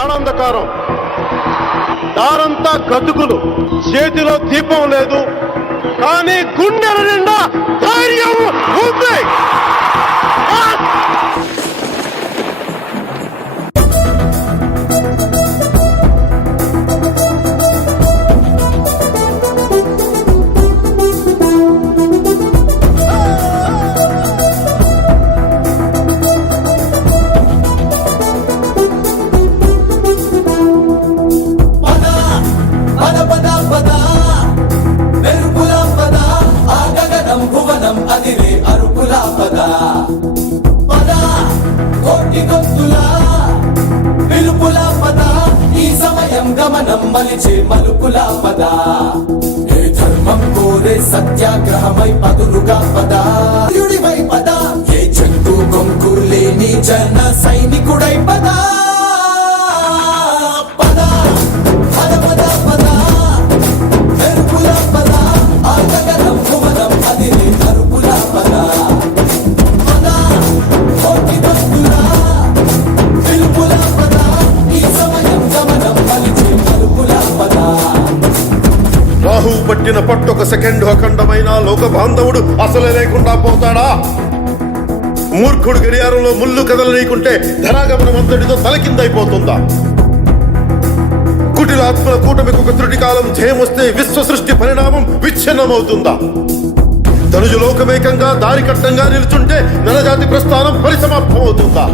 గాఢాంధకారం, దారంతా గతుకులు, చేతిలో దీపం లేదు, కానీ గుండెల నిండా ధైర్యం ఉంది. గమనం మలిచే మలుపులా పద, ఏ ధర్మం కోరే సత్యాగ్రహమై పదులుగా పద, యుడివై పద, ఏ చెట్టు కొంకు లేని జన సైనికుడై పద. పద పద పద పద మెరుపులా పద, ఆ గగనం భువనం అదిరే అరుపులా పద. పద కోటి భక్తులా పిలుపులా పద, ఈ సమయం గమనం రాహు పట్టిన పట్టొక సెకండ్ అఖండమైన లోక బాంధవుడు అసలే లేకుండా పోతాడా? మూర్ఖుడు గడియారంలో ముళ్ళు కదలనీకుంటే ధనాగమనం అంతటితో తలకిందైపోతుందా? కుటిలాత్మల కూటమికి ఒక త్రుటి కాలం జయమొస్తే విశ్వ సృష్టి పరిణామం విచ్ఛిన్నమవుతుందా? ధనుజు లోకమేకంగా దారి కట్టంగా నిలుచుంటే నరజాతి ప్రస్థానం పరిసమాప్తం అవుతుందా?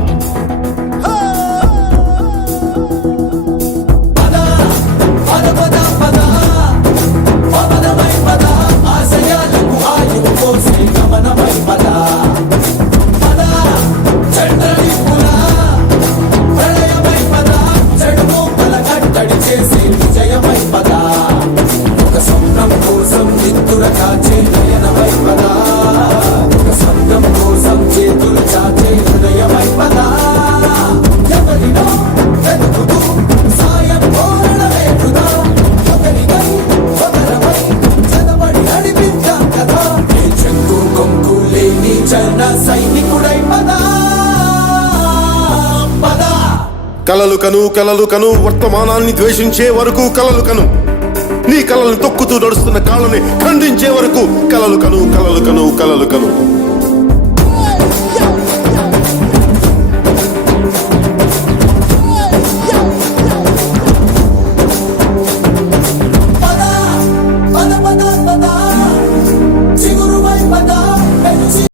కలలు కను కలలు కను, వర్తమానాన్ని ద్వేషించే వరకు కలలు కను, నీ కలల్ని తొక్కుతూ నడుస్తున్న కాళ్ళని ఖండించే వరకు కలలు కను కలలు కను కలలు కను.